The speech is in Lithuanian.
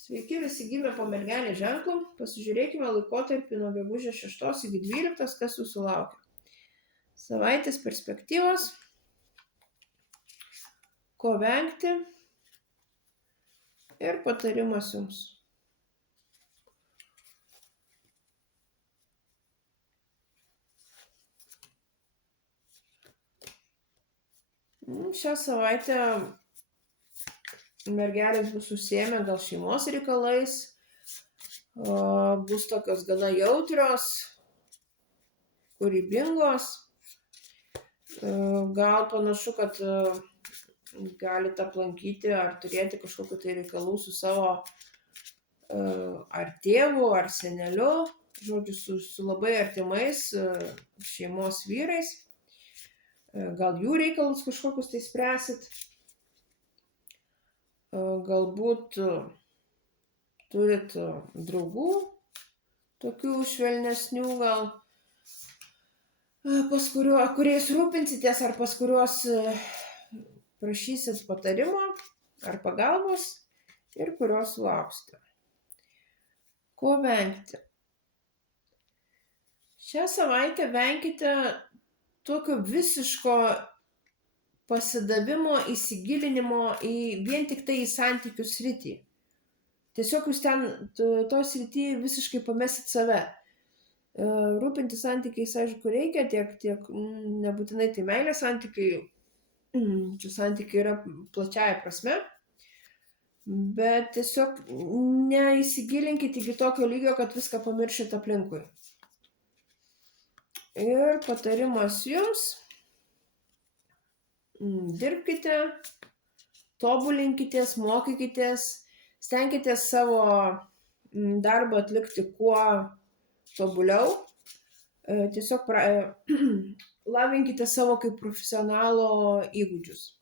Sveiki visi gimę po mergelės ženklu. Pasižiūrėkime laikotarpį nuo gegužės 6 iki 12, kas jūsų laukia. Savaitės perspektyvos, ko vengti ir patarimas jums. Šią savaitę mergelės bus užsiėmę gal šeimos reikalais, bus tokios gana jautrios, kūrybingos, gal panašu, kad galite aplankyti ar turėti kažkokiu tai reikalų su savo ar tėvu, ar seneliu, žodžiu, su labai artimais šeimos vyrais, gal jų reikalus kažkokius tai spręsit. Galbūt turit draugų, tokių švelnesnių gal, kuriais rūpinsitės ar pas kuriuos prašysit patarimo ar pagalbos ir kurios sulauksite. Ko vengti? Šią savaitę venkite tokio visiško pasidavimo, įsigilinimo vien tik tai į santykių sritį. Tiesiog jūs ten to srity visiškai pamesit save. Rūpinti santykiais, aišku, reikia, tiek nebūtinai tai meilės santykiai, čia santykiai yra plačiaja prasme, bet tiesiog neįsigilinkit iki tokio lygio, kad viską pamiršit aplinkui. Ir patarimas jums: dirbkite, tobulinkitės, mokykitės, stenkitės savo darbą atlikti kuo tobuliau, tiesiog lavinkite savo kaip profesionalo įgūdžius.